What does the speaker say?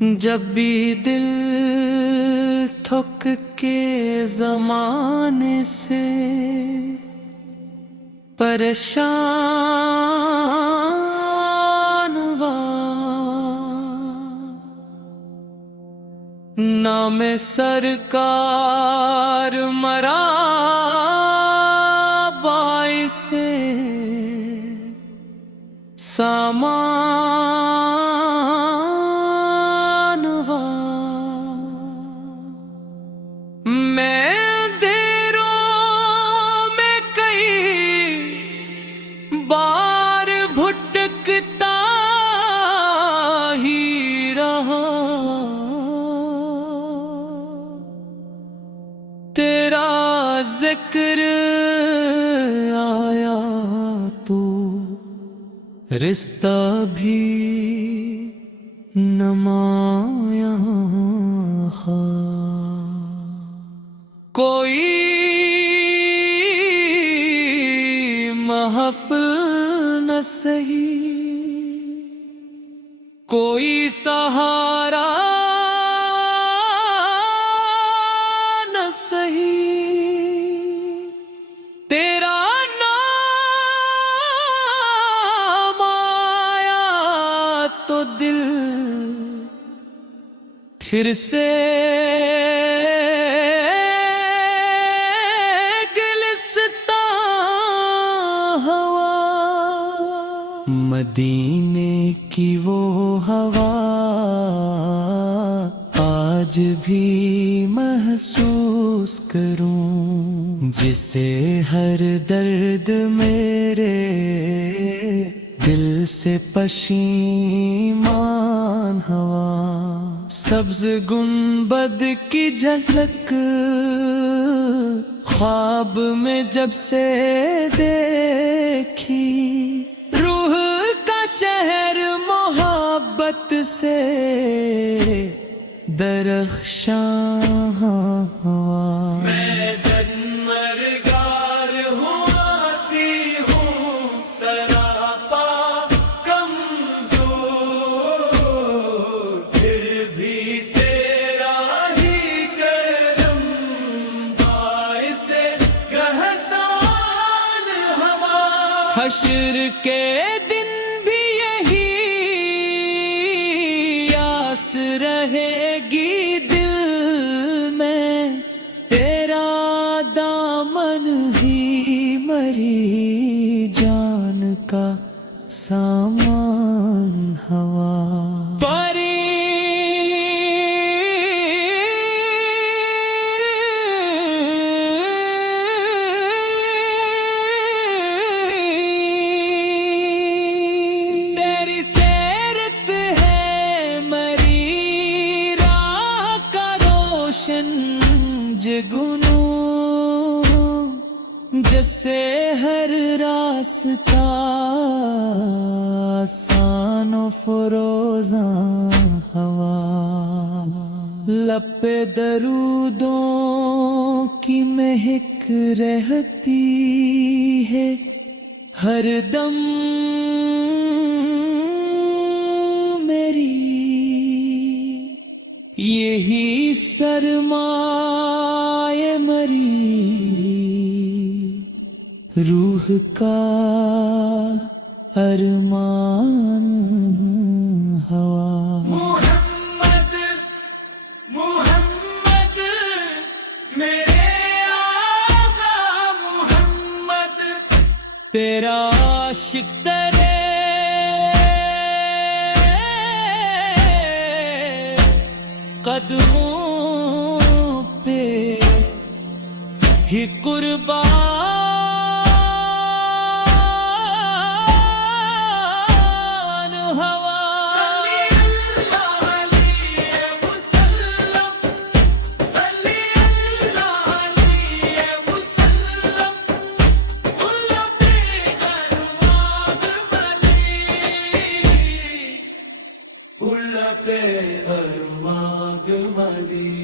جب بھی دل تھک کے زمانے سے پریشان ہوا، نام سرکار مرا باعث سامان ہوا۔ میں اندھیروں میں کئی بار بھٹکتا ہی رہا، تیرا ذکر آیا تو رشتہ بھی نمایاں ہے۔ کوئی محفل نہ سہی، کوئی سہارا نہ سہی، تیرا نام آیا تو دل پھر سے مدینے کی وہ ہوا آج بھی محسوس کروں، جسے ہر درد میرے دل سے پشیمان ہوا۔ سبز گنبد کی جھلک خواب میں جب سے دیکھی، شہر محبت سے درخشاں ہوا۔ میں جنمرگار ہوں، آسی ہوں، سراپا کمزور، پھر بھی تیرا ہی کرم باعث احسان ہوا۔ حشر کے دن رہے گی دل میں، تیرا دامن ہی مری جان کا سامان ہوا۔ جگنوں جیسے ہر راستہ آسان و فروزاں ہوا، لب پہ درودوں کی مہک رہتی ہے ہر دم میری، یہی سرمایہ مری روح کا ارمان ہوا۔ محمد محمد میرے آقا محمد، تیرا عاشق تیرے قدموں پہ ہی قربان ہوا۔ صلی اللہ علیہ وسلم، صلی اللہ علیہ وسلم، قلت ارماد ملی، قلت ارماد ملی۔